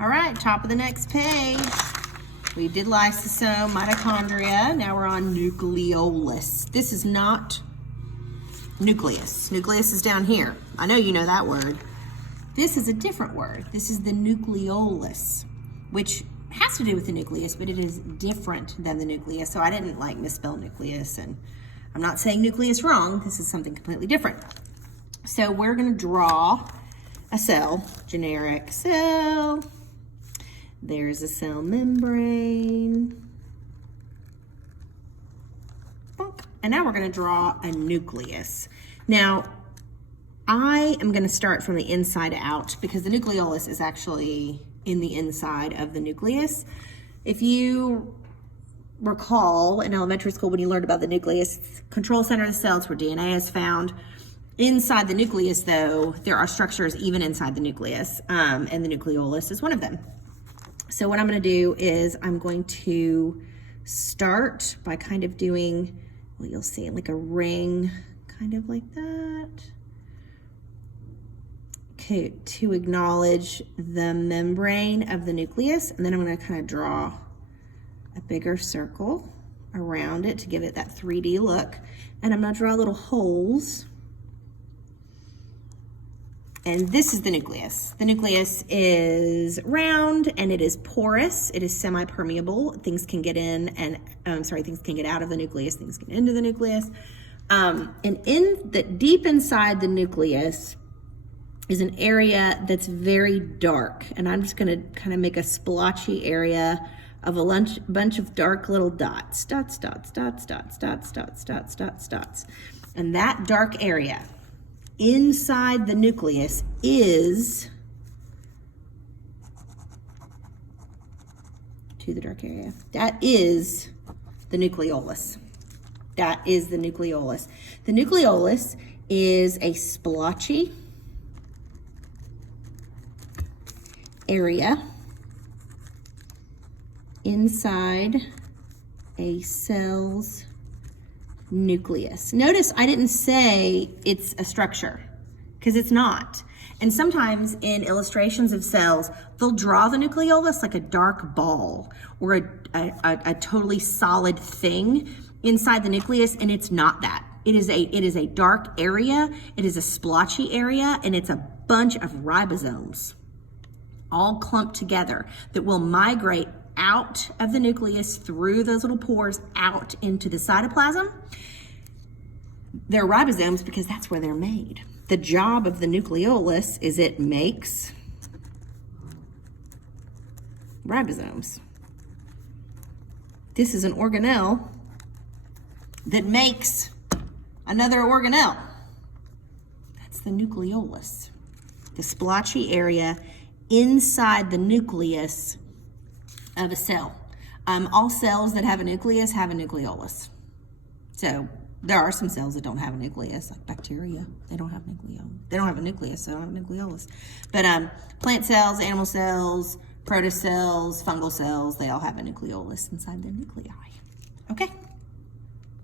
All right, top of the next page. We did lysosome, mitochondria. Now we're on nucleolus. This is not nucleus. Nucleus is down here. I know you know that word. This is a different word. This is the nucleolus, which has to do with the nucleus, but it is different than the nucleus. So I didn't like misspell nucleus, and I'm not saying nucleus wrong. This is something completely different. So we're gonna draw a cell, generic cell. There's a cell membrane. And now we're gonna draw a nucleus. Now, I am gonna start from the inside out because the nucleolus is actually in the inside of the nucleus. If you recall in elementary school when you learned about the nucleus, control center of the cells where DNA is found. Inside the nucleus though, there are structures even inside the nucleus, and the nucleolus is one of them. So what I'm gonna do is I'm going to start by kind of doing, well, you'll see like a ring, kind of like that. Okay, to acknowledge the membrane of the nucleus, and then I'm gonna kind of draw a bigger circle around it to give it that 3D look. And I'm gonna draw little holes. And this is the nucleus. The nucleus is round and it is porous. It is semi-permeable. Things can get in and, things can get out of the nucleus, things get into the nucleus. And in the deep inside the nucleus is an area that's very dark. And I'm just gonna kind of make a splotchy area of a bunch of dark little dots. Dots, dots, dots, dots, dots, dots, dots, dots, dots. And that dark area inside the nucleus is, to the dark area, that is the nucleolus. That is the nucleolus. The nucleolus is a splotchy area inside a cell's nucleus. Notice I didn't say it's a structure, because it's not. And sometimes in illustrations of cells, they'll draw the nucleolus like a dark ball or a totally solid thing inside the nucleus, and it's not that. It is a dark area, it is a splotchy area, and it's a bunch of ribosomes all clumped together that will migrate out of the nucleus through those little pores out into the cytoplasm. They're ribosomes because that's where they're made. The job of the nucleolus is it makes ribosomes. This is an organelle that makes another organelle. That's the nucleolus, the splotchy area inside the nucleus of a cell. All cells that have a nucleus have a nucleolus. So there are some cells that don't have a nucleus, like bacteria. They don't have They don't have a nucleus, so they don't have a nucleolus. But plant cells, animal cells, protocells, fungal cells, they all have a nucleolus inside their nuclei. Okay.